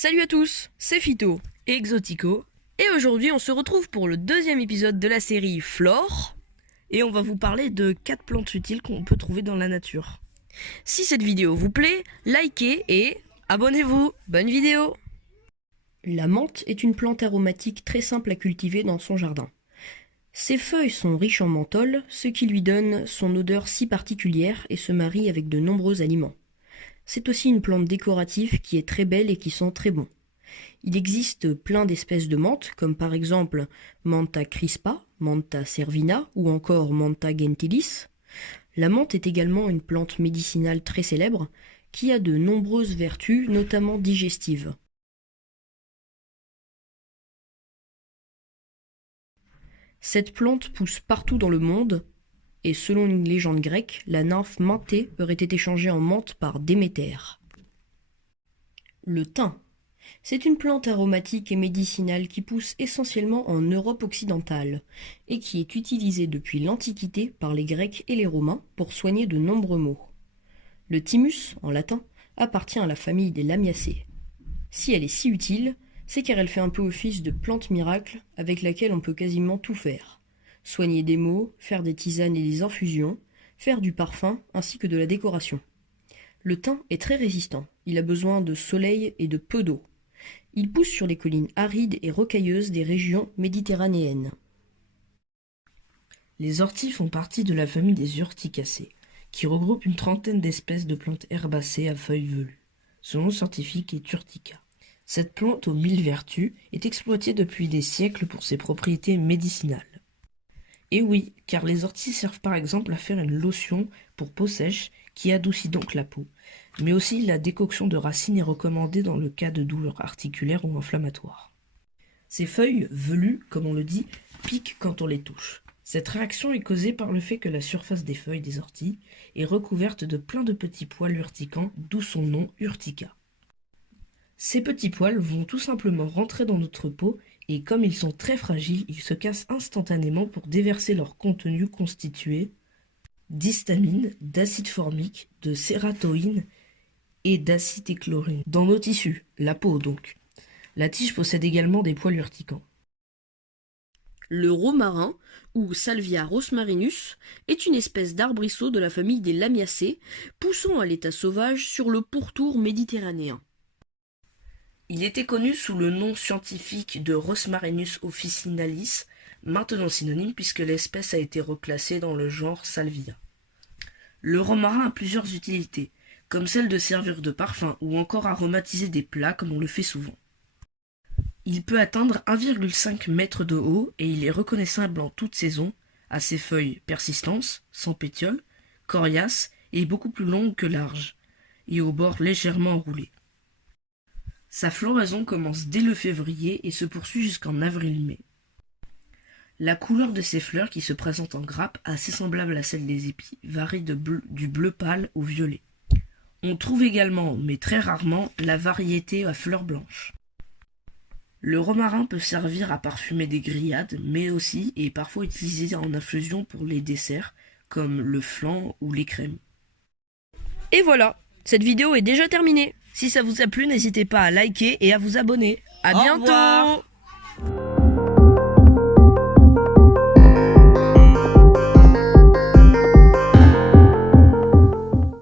Salut à tous, c'est Phyto et Exotico, et aujourd'hui on se retrouve pour le deuxième épisode de la série Flore, et on va vous parler de 4 plantes utiles qu'on peut trouver dans la nature. Si cette vidéo vous plaît, likez et abonnez-vous. Bonne vidéo! La menthe est une plante aromatique très simple à cultiver dans son jardin. Ses feuilles sont riches en menthol, ce qui lui donne son odeur si particulière et se marie avec de nombreux aliments. C'est aussi une plante décorative qui est très belle et qui sent très bon. Il existe plein d'espèces de menthe, comme par exemple Mentha crispa, Mentha cervina ou encore Mentha gentilis. La menthe est également une plante médicinale très célèbre qui a de nombreuses vertus, notamment digestives. Cette plante pousse partout dans le monde, et selon une légende grecque, la nymphe Minthé aurait été changée en menthe par Déméter. Le thym. C'est une plante aromatique et médicinale qui pousse essentiellement en Europe occidentale, et qui est utilisée depuis l'Antiquité par les Grecs et les Romains pour soigner de nombreux maux. Le thymus, en latin, appartient à la famille des Lamiacées. Si elle est si utile, c'est car elle fait un peu office de plante miracle avec laquelle on peut quasiment tout faire. Soigner des maux, faire des tisanes et des infusions, faire du parfum ainsi que de la décoration. Le thym est très résistant, il a besoin de soleil et de peu d'eau. Il pousse sur les collines arides et rocailleuses des régions méditerranéennes. Les orties font partie de la famille des urticacées, qui regroupe une trentaine d'espèces de plantes herbacées à feuilles velues. Son nom scientifique est urtica. Cette plante aux 1000 vertus est exploitée depuis des siècles pour ses propriétés médicinales. Et oui, car les orties servent par exemple à faire une lotion pour peau sèche qui adoucit donc la peau, mais aussi la décoction de racines est recommandée dans le cas de douleurs articulaires ou inflammatoires. Ces feuilles velues, comme on le dit, piquent quand on les touche. Cette réaction est causée par le fait que la surface des feuilles des orties est recouverte de plein de petits poils urticants, d'où son nom urtica. Ces petits poils vont tout simplement rentrer dans notre peau et comme ils sont très fragiles, ils se cassent instantanément pour déverser leur contenu constitué d'histamine, d'acide formique, de sératoïne et d'acétylchlorine dans nos tissus, la peau donc. La tige possède également des poils urticants. Le romarin, ou Salvia rosmarinus, est une espèce d'arbrisseau de la famille des Lamiacées, poussant à l'état sauvage sur le pourtour méditerranéen. Il était connu sous le nom scientifique de Rosmarinus officinalis, maintenant synonyme puisque l'espèce a été reclassée dans le genre Salvia. Le romarin a plusieurs utilités, comme celle de servir de parfum ou encore aromatiser des plats comme on le fait souvent. Il peut atteindre 1,5 m de haut et il est reconnaissable en toute saison, à ses feuilles persistantes, sans pétiole, coriaces et beaucoup plus longues que larges, et aux bords légèrement enroulés. Sa floraison commence dès le février et se poursuit jusqu'en avril-mai. La couleur de ses fleurs, qui se présentent en grappe, assez semblable à celle des épis, varie du bleu pâle au violet. On trouve également, mais très rarement, la variété à fleurs blanches. Le romarin peut servir à parfumer des grillades, mais aussi et parfois utilisé en infusion pour les desserts, comme le flan ou les crèmes. Et voilà, cette vidéo est déjà terminée. Si ça vous a plu, n'hésitez pas à liker et à vous abonner. À bientôt! Au revoir.